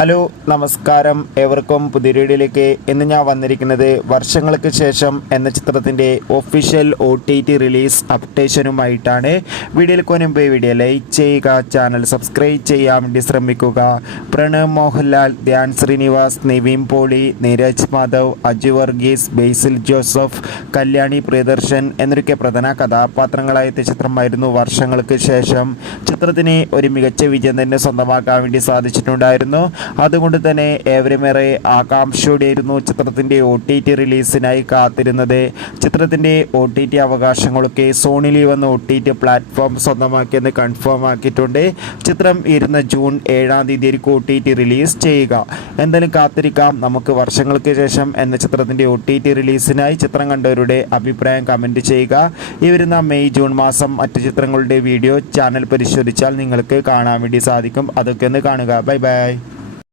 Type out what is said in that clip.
Hello നമസ്കാരം, ഏവർക്കും പുതിയ വീഡിയോയിലേക്ക്. ഇന്ന് ഞാൻ വന്നിരിക്കുന്നത് വർഷങ്ങൾക്ക് ശേഷം എന്ന ചിത്രത്തിൻ്റെ ഒഫീഷ്യൽ OTT റിലീസ് അപ്ഡേഷനുമായിട്ടാണ്. വീഡിയോയിലേക്ക് മുൻപ് വീഡിയോ ലൈക്ക് ചെയ്യുക, ചാനൽ സബ്സ്ക്രൈബ് ചെയ്യാൻ വേണ്ടി ശ്രമിക്കുക. പ്രണവ് മോഹൻലാൽ, ധ്യാൻ ശ്രീനിവാസ്, നിവിൻ പോളി, നീരജ് മാധവ്, അജു വർഗീസ്, ബേസിൽ ജോസഫ്, കല്യാണി പ്രിയദർശൻ എന്നൊക്കെ പ്രധാന കഥാപാത്രങ്ങളായ ചിത്രമായിരുന്നു വർഷങ്ങൾക്ക് ശേഷം. ചിത്രത്തിന് ഒരു മികച്ച വിജയം തന്നെ സ്വന്തമാക്കാൻ വേണ്ടി സാധിച്ചിട്ടുണ്ടായിരുന്നു. അതുകൊണ്ട് തന്നെ ഏവരുമേറെ ആകാംക്ഷയോടെയായിരുന്നു ചിത്രത്തിൻ്റെ OTT റിലീസിനായി കാത്തിരുന്നത്. ചിത്രത്തിൻ്റെ OTT അവകാശങ്ങളൊക്കെ സോണി ലീവ് എന്ന OTT പ്ലാറ്റ്ഫോം സ്വന്തമാക്കിയെന്ന് കൺഫേം ആക്കിയിട്ടുണ്ട്. ചിത്രം ജൂൺ 7 OTT റിലീസ് ചെയ്യുക. എന്തായാലും കാത്തിരിക്കാം. നമുക്ക് വർഷങ്ങൾക്ക് ശേഷം എന്ന ചിത്രത്തിൻ്റെ OTT റിലീസിനായി ചിത്രം കണ്ടവരുടെ അഭിപ്രായം കമൻറ്റ് ചെയ്യുക. ഈ വരുന്ന മെയ് ജൂൺ മാസം മറ്റു ചിത്രങ്ങളുടെ വീഡിയോ ചാനൽ പരിശോധിച്ചാൽ നിങ്ങൾക്ക് കാണാൻ വേണ്ടി സാധിക്കും. അതൊക്കെ ഒന്ന് കാണുക. Bye bye.